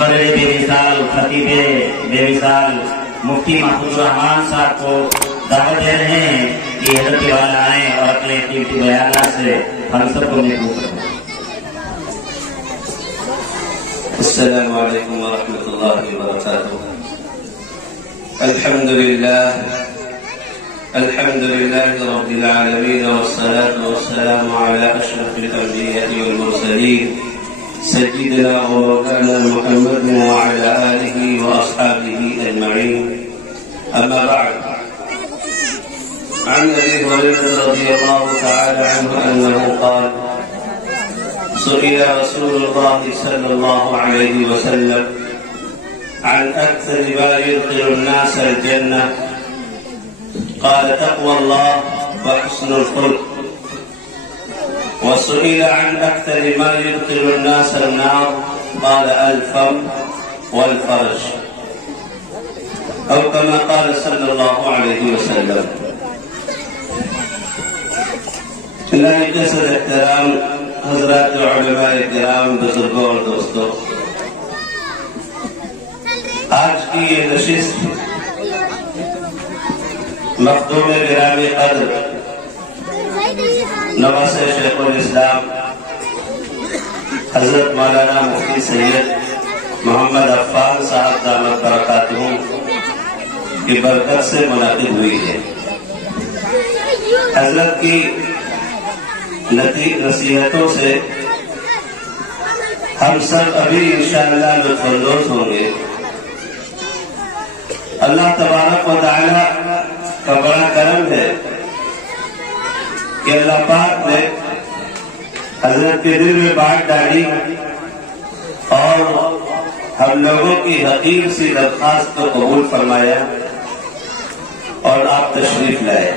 مقرر بے مثال خطیب بے مثال مفتی محفوظ الرحمان صاحب کو دعوت دے رہے ہیں کہ حضرت والا آئیں اور اپنے قیمتی بیانات سے ہم سب کو محفوظ کریں۔ السلام علیکم ورحمۃ اللہ وبرکاتہ۔ الحمد للہ رب العالمین والصلاة والسلام علی اشرف الانبیاء والمرسلین سیدنا ومولانا محمد وعلى آلہ واصحابہ اجمعین، اما بعد، عن ابي هريرة رضي الله تعالى عنه انه قال: سئل رسول الله صلى الله عليه وسلم عن أكثر ما يدخل الناس الجنة، قال: تقوى الله وحسن الخلق. وسئل عن أكثر ما يدخل الناس النار، قال: الفم والفرج، أو كما قال صلى الله عليه وسلم۔ جسد احترام حضرات علماء کرام، بزرگوں اور دوستوں، آج کی یہ نشست مخدوم گرامی قدر نواز شیخ الاسلام حضرت مولانا مفتی سید محمد عفان صاحب دامت برکاتہم کی برکت سے منعقد ہوئی ہے۔ حضرت کی نصیحتوں سے ہم سب ابھی انشاءاللہ لطف اندوز ہوں گے۔ اللہ تبارک و تعالی کا بڑا کرم ہے کہ اللہ پاک نے حضرت کے دل میں بات ڈالی اور ہم لوگوں کی حقیر سی درخواست کو قبول فرمایا اور آپ تشریف لائے۔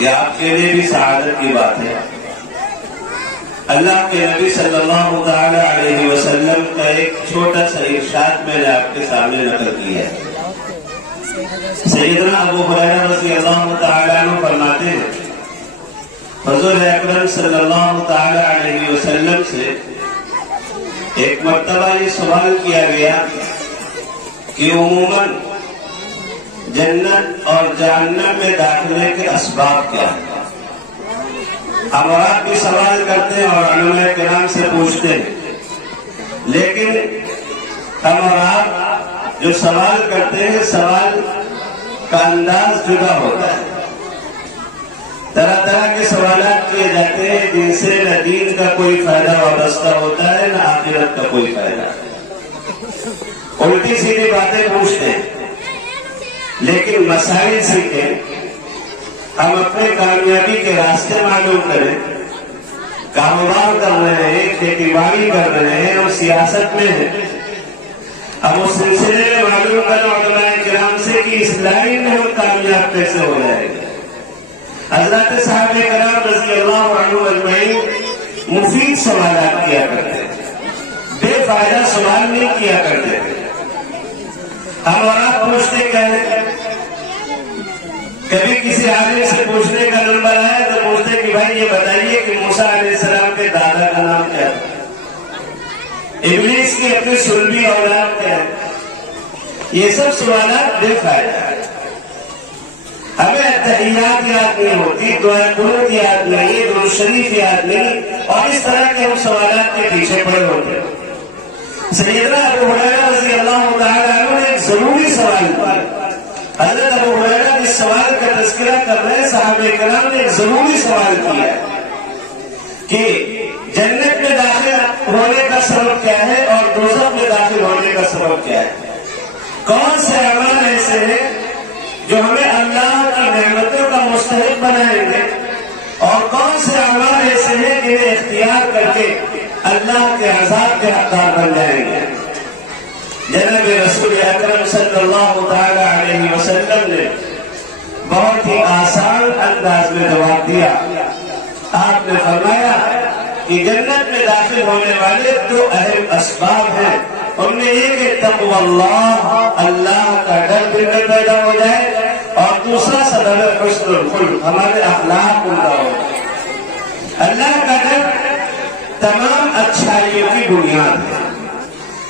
یہ آپ کے لیے بھی سعادت کی بات ہے۔ اللہ کے نبی صلی اللہ تعالی علیہ وسلم کا ایک چھوٹا سا ارشاد میں نے آپ کے سامنے نقل کیا ہے۔ سیدنا ابو ہریرہ رضی اللہ تعالی عنہ فرماتے ہیں، حضور اکرم صلی اللہ تعالی علیہ وسلم سے ایک مرتبہ یہ سوال کیا گیا کہ عموماً جنت اور جہنم میں داخلے کے اسباب کیا ہیں؟ ہم اور آپ بھی سوال کرتے ہیں اور علماء کرام سے پوچھتے ہیں، لیکن ہم اور آپ جو سوال کرتے ہیں سوال کا انداز جدا ہوتا ہے۔ طرح طرح کے سوالات کیے جاتے ہیں جن سے نہ دین کا کوئی فائدہ وابستہ ہوتا ہے نہ آخرت کا کوئی فائدہ، الٹی سیدھی باتیں پوچھتے ہیں۔ لیکن مسائل سیکھیں، ہم اپنے کامیابی کے راستے معلوم کریں، کاروبار کر رہے ہیں، کھیتی باڑی کر رہے ہیں اور سیاست میں ہیں، اب اس سلسلے میں معلوم کریں علماء کرام سے کہ اس لائن میں ہم کامیاب کیسے ہو جائیں گے۔ حضرات صحابہ کرام رضی اللہ عنہ اجمعین مفید سوالات کیا کرتے تھے، بے فائدہ سوال نہیں کیا کرتے تھے۔ ہم اور آپ پوچھتے کہیں، کبھی کسی عالم سے پوچھنے کا نمبر آئے تو پوچھتے کہ بھائی یہ بتائیے کہ موسیٰ علیہ السلام کے دادا کا نام کیا تھا، ابلیس کی اپنی سلبی اولاد کیا ہے؟ یہ سب سوالات بے فائدہ ہے۔ ہمیں اتحیات یاد نہیں ہوتی، دعائے قنوت یاد نہیں، درود شریف یاد نہیں، اور اس طرح کے ہم سوالات کے پیچھے پڑے ہوتے ہیں۔ سیدنا ابو ہریرہ رضی اللہ تعالی عنہ نے ایک ضروری سوال کیا۔ حضرت ابو ہریرہ اس سوال کا تذکرہ کر رہے ہیں، صحابہ کرام نے ایک ضروری سوال کیا کہ جنت میں داخل ہونے کا سبب کیا ہے اور دوزخ میں داخل ہونے کا سبب کیا ہے؟ کون سے اعمال ایسے ہیں جو ہمیں اللہ کی نعمتوں کا مستحق بنائیں گے اور کون سے اعمال ایسے ہیں جنہیں اختیار کر کے اللہ کے عذاب کے حقدار بن جائیں گے؟ جناب رسول اکرم صلی اللہ تعالی علیہ وسلم نے بہت ہی آسان انداز میں جواب دیا۔ آپ نے فرمایا کہ جنت میں داخل ہونے والے دو اہم اسباب ہیں، ان میں یہ کہ تقوی اللہ، اللہ کا ڈر دل میں پیدا ہو جائے، اور دوسرا سبب حسن الخلق، ہمارے اخلاق عمدہ ہو جائے۔ اللہ کا ڈر تمام اچھائیوں کی بنیاد ہے۔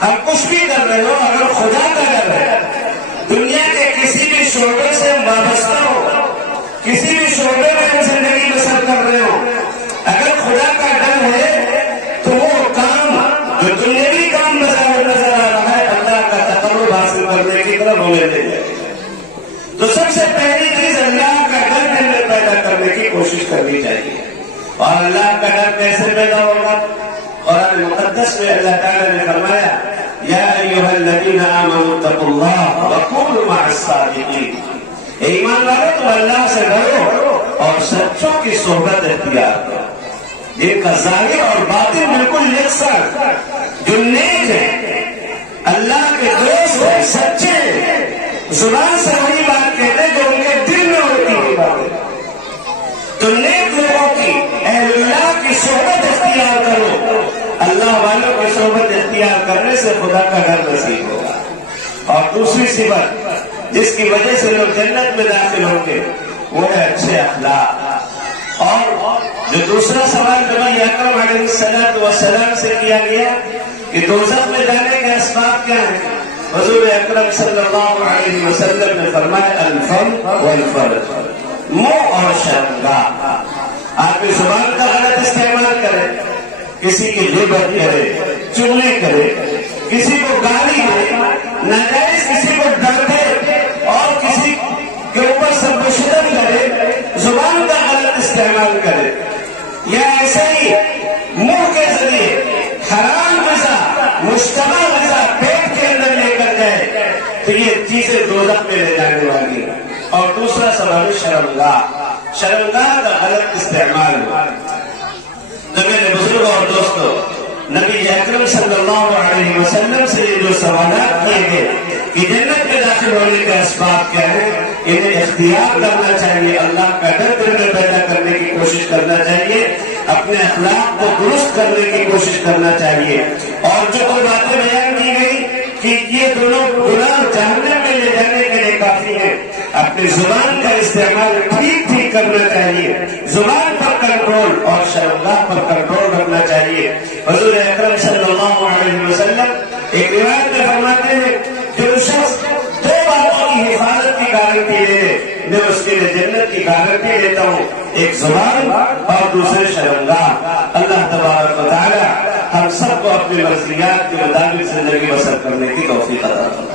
ہم کچھ بھی کر رہے ہو، اگر خدا کا ڈر ہے، دنیا کے کسی بھی شعبے سے وابستہ ہو، کسی بھی شعبے میں ہم زندگی بسر کر رہے ہو، اگر خدا کا ڈر ہے تو وہ کام جو دنیاوی کام نظر آ رہا ہے اللہ کا تقرب حاصل کرنے کی طرف ہمیں لے جائے. تو سب سے پہلی چیز اللہ کا ڈر دل میں پیدا کرنے کی کوشش کرنی چاہیے. اور اللہ کا ڈر کیسے پیدا ہوگا؟ قرآن مقدس میں اللہ تعالیٰ نے فرمایا یا ایھا الذین آمنوا اتقوا اللہ وکونوا مع الصادقین. ایمان والو تم اللہ سے ڈرو اور سچوں کی صحبت اختیار کرو جن کا ظاہر اور باطن بالکل یکساں، جو نیک ہے، اللہ کے دوست ہیں، سچے ہیں، زبان سے وہی بات کہتے ہیں جو ان کے دل میں ہوتی ہے باتیں. تو نیک لوگوں کی، اہل اللہ کی صحبت اختیار کرو. اللہ والوں کی صحبت اختیار کرنے سے خدا کا ڈر نصیب ہوگا. اور دوسری صفت جس کی وجہ سے لوگ جنت میں داخل ہوں گے وہ ہے اچھے اخلاق. اور جو دوسرا سوال نبی اکرم علیہ السلام سے کیا گیا کہ دوزخ میں جانے کے اسباب کیا ہیں، حضور اکرم صلی اللہ علیہ وسلم نے فرمایا الفم والفرج، منہ اور شرمگاہ. آدمی زبان کا غلط استعمال کرے، کسی کی غیبت کرے، چغلی کرے، کسی کو گالی دے، ناجائز کسی کو ڈانٹے اور کسی کے اوپر سب کو شتم کرے، زبان کا غلط استعمال کرے، یا ایسے ہی منہ کے ذریعے حرام غذا، مشتبہ غذا پیٹ کے اندر لے کر جائے تو یہ چیزیں دوزخ میں لے جانے والی ہیں. اور دوسرا سوال شرمگاہ، شرمگاہ کا غلط استعمال ہوا. تو میرے بزرگوں اور دوستوں، نبی اکرم صلی اللہ علیہ وسلم سے جو سوالات کیے گئے کہ جنت میں داخل ہونے کے اسباب کیا ہیں، انہیں اختیار کرنا چاہیے. اللہ کا ڈر دل میں پیدا کرنے کی کوشش کرنا چاہیے، اپنے اخلاق کو درست کرنے کی کوشش کرنا چاہیے. اور جو کوئی باتیں بیان کی گئی کہ یہ دونوں گناہ جہنم میں لے جانے کے لیے کافی ہیں، اپنی زبان کا استعمال ٹھیک کرنا چاہیے، زبان پر کنٹرول اور شرمگاہ پر کنٹرول رکھنا چاہیے. حضور اکرم صلی اللہ علیہ وسلم ایک روایت میں فرماتے ہیں جو شخص دو باتوں کی حفاظت کی گارنٹی لے، میں اس کے لیے جنت کی گارنٹی لیتا ہوں، ایک زبان اور دوسرے شرمگاہ. اللہ تبارک و تعالی ہم سب کو اپنی مرضیات کے مطابق زندگی بسر کرنے کی توفیق عطا فرمائے.